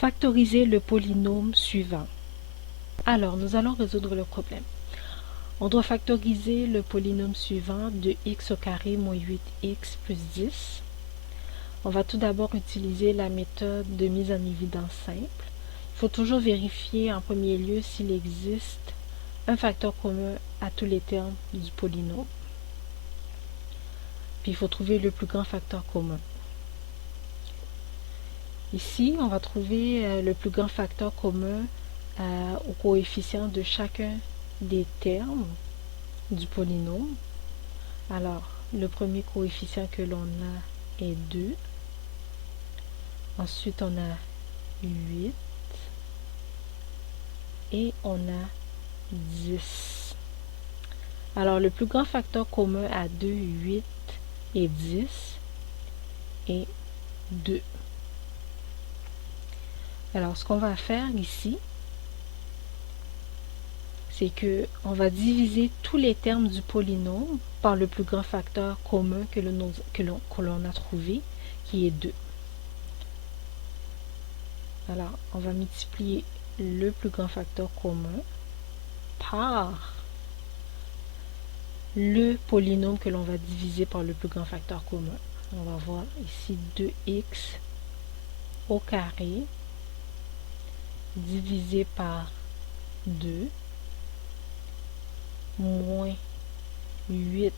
Factoriser le polynôme suivant. Alors, nous allons résoudre le problème. On doit factoriser le polynôme suivant de x au carré moins 8x plus 10. On va tout d'abord utiliser la méthode de mise en évidence simple. Il faut toujours vérifier en premier lieu s'il existe un facteur commun à tous les termes du polynôme. Puis il faut trouver le plus grand facteur commun. Ici, on va trouver le plus grand facteur commun au coefficient de chacun des termes du polynôme. Alors, le premier coefficient que l'on a est 2. Ensuite, on a 8. Et on a 10. Alors, le plus grand facteur commun à 2, 8 et 10 est 2. Alors, ce qu'on va faire ici, c'est que on va diviser tous les termes du polynôme par le plus grand facteur commun que l'on a trouvé, qui est 2. Alors, on va multiplier le plus grand facteur commun par le polynôme que l'on va diviser par le plus grand facteur commun. On va voir ici 2x au carré divisé par 2 moins 8x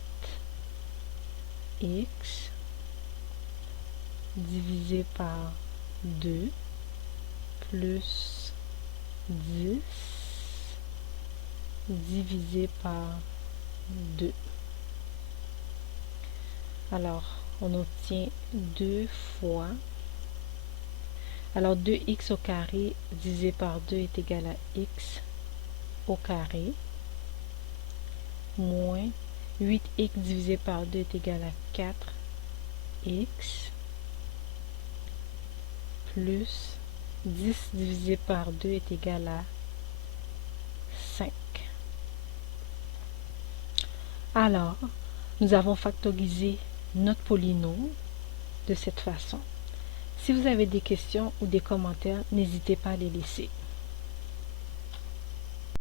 divisé par 2 plus 10 divisé par 2. Alors, on obtient 2 fois. Alors, 2x au carré divisé par 2 est égal à x au carré moins 8x divisé par 2 est égal à 4x plus 10 divisé par 2 est égal à 5. Alors, nous avons factorisé notre polynôme de cette façon. Si vous avez des questions ou des commentaires, n'hésitez pas à les laisser.